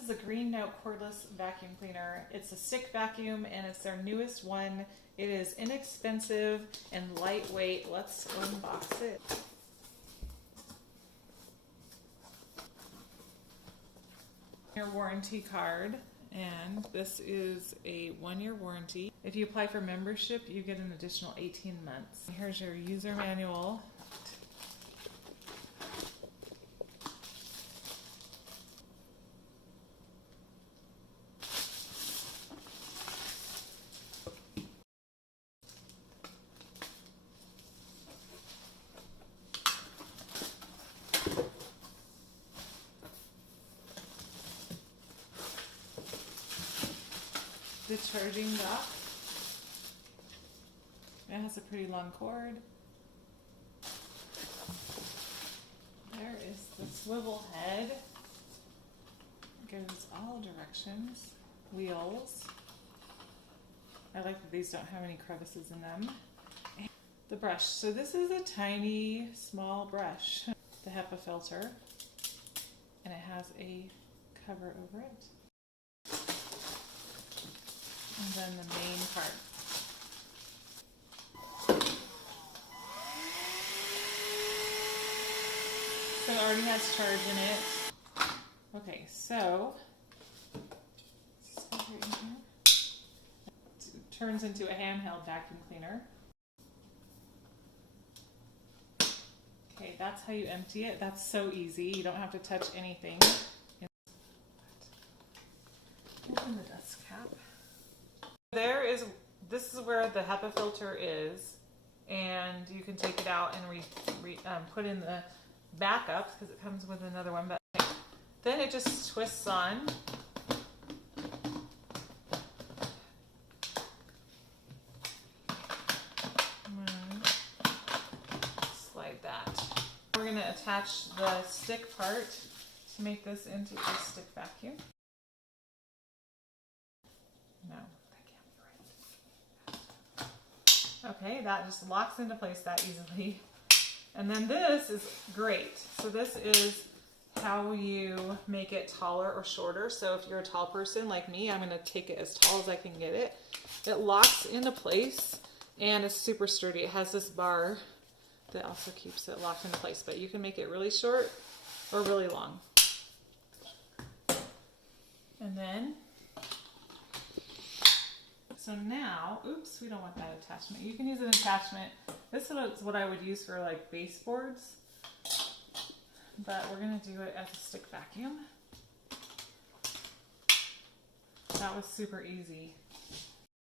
is the Greenote Cordless Vacuum Cleaner. It's a stick vacuum and it's their newest one. It is inexpensive and lightweight. Let's unbox it. Your warranty card, and this is a 1-year warranty. If you apply for membership, you get an additional 18 months. Here's your user manual. The charging dock. It has a pretty long cord. There is the swivel head. It goes all directions. Wheels. I like that these don't have any crevices in them. And the brush. So this is a tiny, small brush. The HEPA filter. And it has a cover over it. And then the main part. So it already has charge in it. Okay, so let's go right in here. It turns into a handheld vacuum cleaner. Okay, that's how you empty it. That's so easy. You don't have to touch anything. Open the dust cap. This is where the HEPA filter is, and you can take it out and put in the backup because it comes with another one. But then it just twists on. Slide that. We're going to attach the stick part to make this into a stick vacuum. No. Okay, that just locks into place that easily. And then this is great. So this is how you make it taller or shorter. So if you're a tall person like me, I'm going to take it as tall as I can get it. It locks into place and it's super sturdy. It has this bar that also keeps it locked into place, but you can make it really short or really long. And then so now, oops, we don't want that attachment. You can use an attachment. This is what I would use for like baseboards, but we're gonna do it as a stick vacuum. That was super easy.